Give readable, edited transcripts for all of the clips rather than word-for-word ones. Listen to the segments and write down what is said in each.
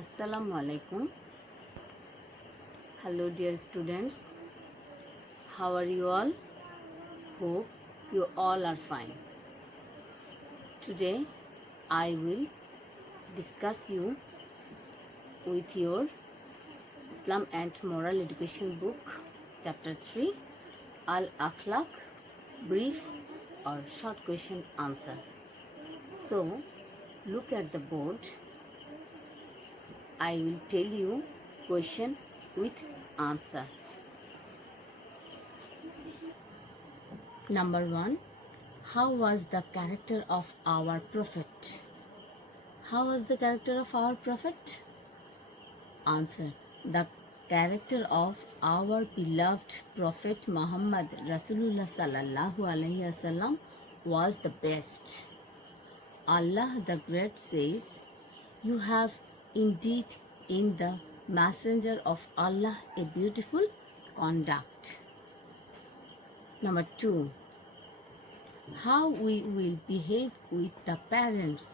Assalamu alaikum. Hello dear students. How are you all? Hope you all are fine. Today I will discuss you with your Islam and Moral Education book chapter 3 Al Akhlaq brief or short question answer. So look at the board. I will tell you question with answer. Number 1. How was the character of our prophet? How was the character of our prophet? Answer. The character of our beloved prophet Muhammad Rasulullah sallallahu alaihi wasallam was the best. Allah the Great says, "You have indeed in the messenger of Allah a beautiful conduct." Number 2. How we will behave with the parents?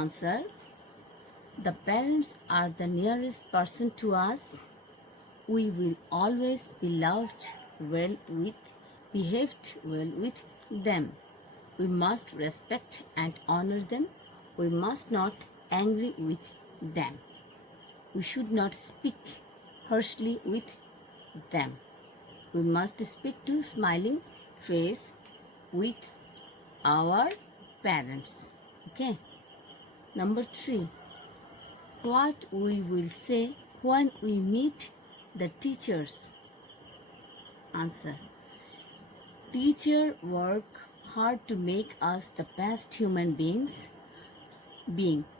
Answer. The parents are the nearest person to us. We will always behaved well with them. We must respect and honor them. We must not angry with them. We should not speak harshly with them. We must speak to smiling face with our parents. Okay. Number 3. What we will say when we meet the teachers? Answer. Teacher work hard to make us the best human being.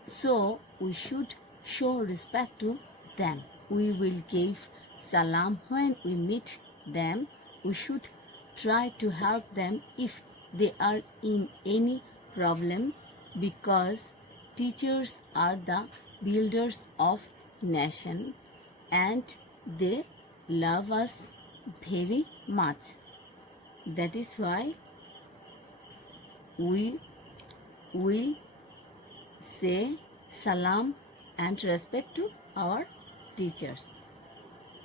So we should show respect to them. We will give salam when we meet them. We should try to help them if they are in any problem, because teachers are the builders of nation and they love us very much. That is why we will say salam and respect to our teachers.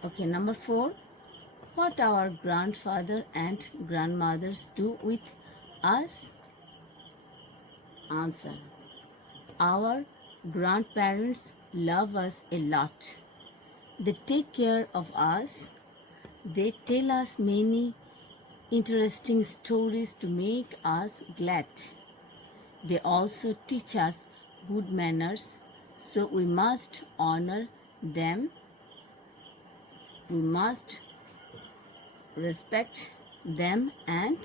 Okay, number 4. What our grandfather and grandmothers do with us? Answer. Our grandparents love us a lot. They take care of us. They tell us many interesting stories to make us glad. They also teach us good manners, so we must honor them. We must respect them and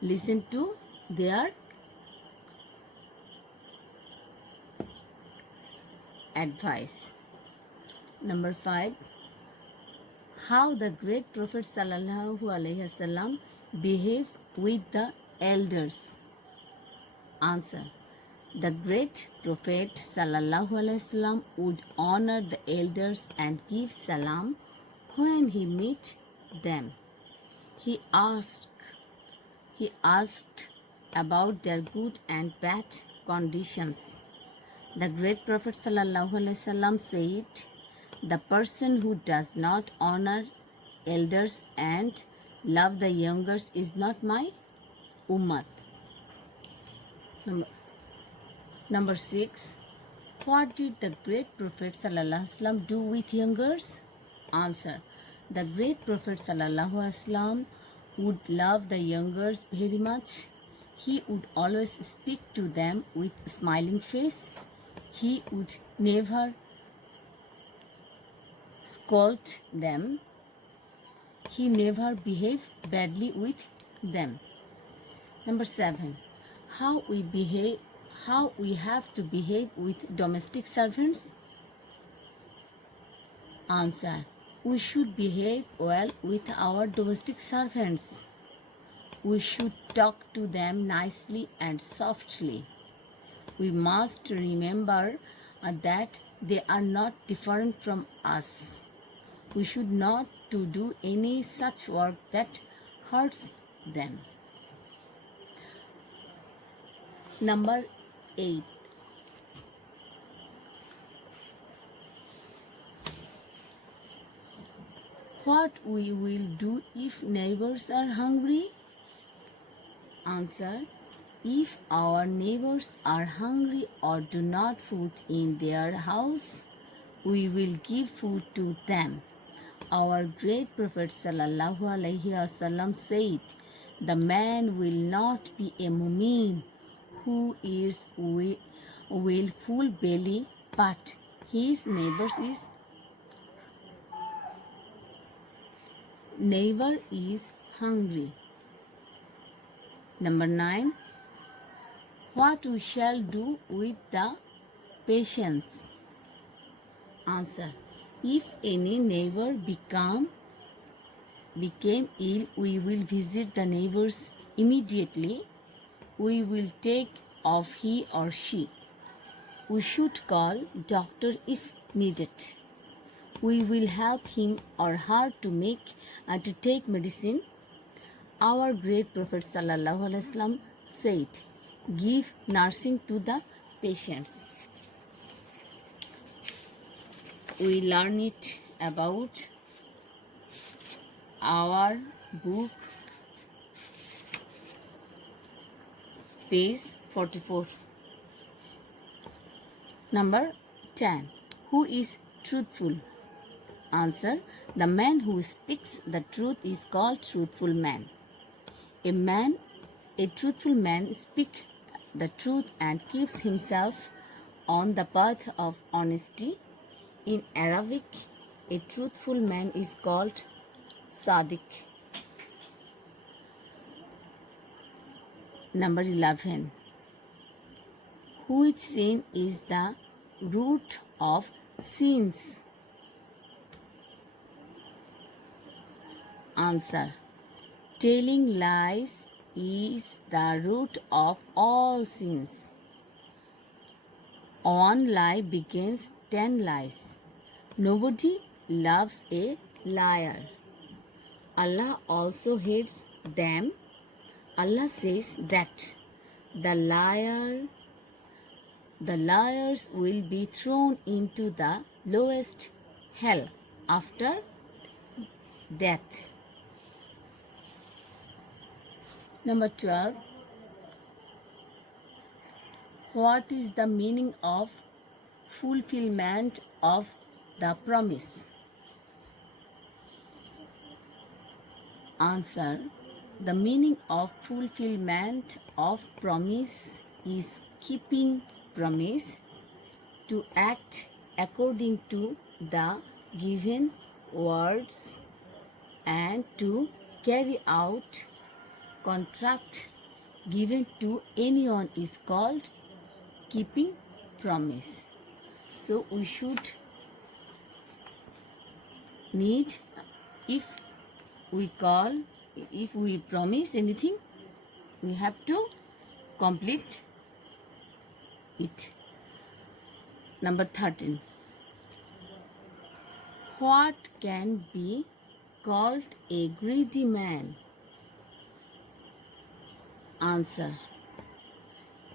listen to their advice. Number 5. How the great Prophet sallallahu alaihi wasallam behaved with the elders? Answer. The great Prophet sallallahu alaihi wasallam would honor the elders and give salam when he met them. He asked about their good and bad conditions. The great Prophet sallallahu alaihi wasallam said, "The person who does not honor elders and love the youngers is not my ummah." Number 6. What did the great Prophet sallallahu alaihi wasallam do with youngers? Answer. The great Prophet sallallahu alaihi wasallam would love the youngers very much. He would always speak to them with smiling face. He would never scold them. He never behaved badly with them. Number 7. How we have to behave with domestic servants? Answer. We should behave well with our domestic servants. We should talk to them nicely and softly. We must remember that they are not different from us. We should not to do any such work that hurts them. Number 8. What we will do if neighbors are hungry? Answer. If our neighbors are hungry or do not food in their house, we will give food to them. Our great Prophet sallallahu alaihi wasallam said, "The man will not be a mu'min who eats will full belly, but his neighbor is hungry." Number 9. What we shall do with the patients? Answer. If any neighbor became ill, we will visit the neighbors immediately. We will take of he or she. We should call doctor if needed. We will help him or her to take medicine. Our great Prophet sallallahu alaihi wasallam said, "Give nursing to the patients." We learn it about our book, page 44. Number 10. Who is truthful? Answer. The man who speaks the truth is called truthful man. A truthful man speaks the truth and keeps himself on the path of honesty. In Arabic, a truthful man is called Sadiq. Number 11. Which sin is the root of sins? Answer. Telling lies is the root of all sins. One lie begins 10 lies. Nobody loves a liar. Allah also hates them. Allah says that the liars will be thrown into the lowest hell after death. Number 12. What is the meaning of fulfillment of the promise? Answer. The meaning of fulfillment of promise is keeping promise, to act according to the given words, and to carry out contract given to anyone is called keeping promise. So we should need, if we promise anything, we have to complete it. Number 13. What can be called a greedy man? Answer.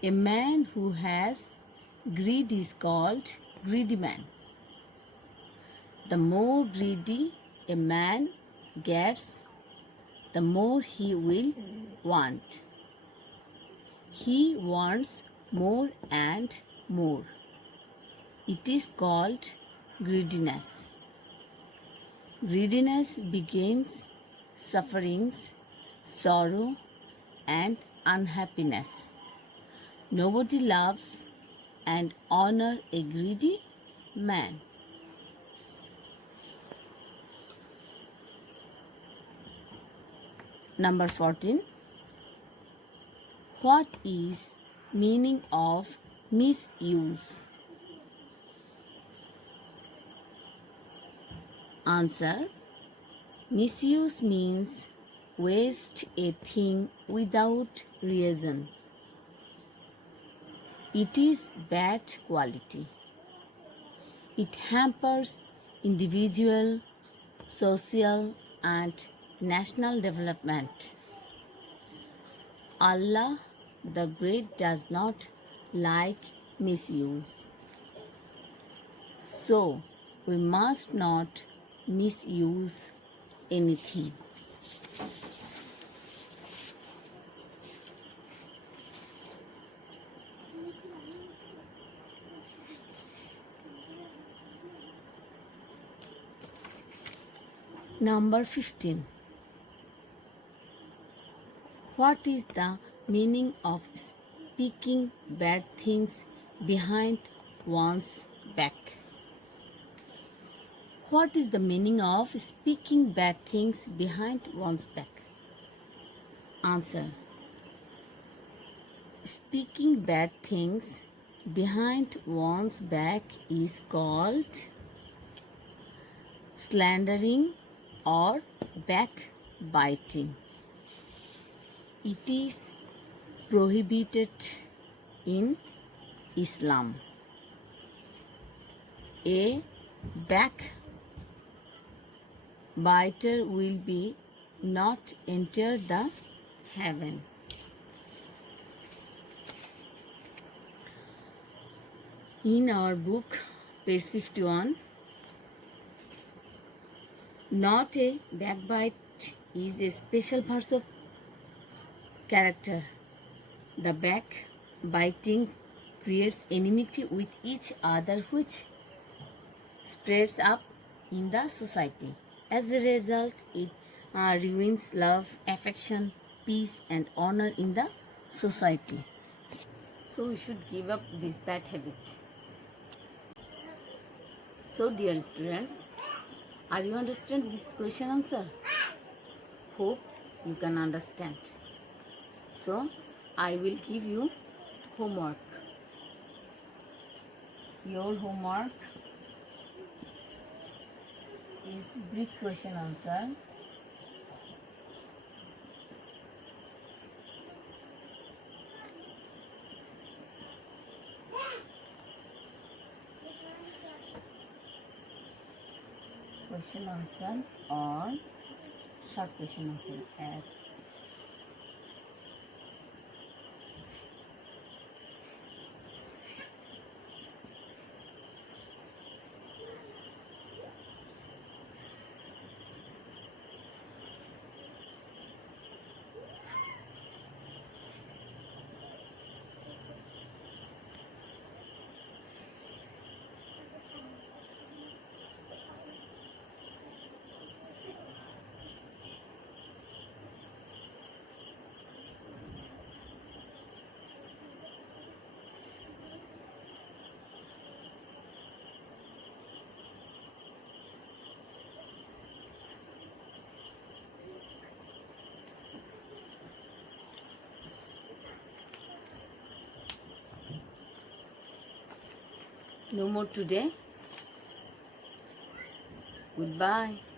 A man who has greed is called greedy man. The more greedy a man gets, the more he will want. He wants more and more. It is called greediness. Greediness begins sufferings, sorrow, and unhappiness. Nobody loves and honors a greedy man. Number 14. What is meaning of misuse? Answer. Misuse means waste a thing without reason. It is bad quality. It hampers individual, social, and national development. Allah the Great does not like misuse. So, we must not misuse anything. Number 15. What is the meaning of speaking bad things behind one's back? What is the meaning of speaking bad things behind one's back? Answer. Speaking bad things behind one's back is called slandering or backbiting. It is prohibited in Islam. A backbiter will be not enter the heaven. In our book, page 51, not a backbite is a special verse of character. The backbiting creates enmity with each other, which spreads up in the society. As a result, it ruins love, affection, peace, and honor in the society. So we should give up this bad habit. So, dear students, are you understand this question answer? Hope you can understand. So, I will give you homework. Your homework is brief question answer. Question answer or short question answer as no more today. Goodbye.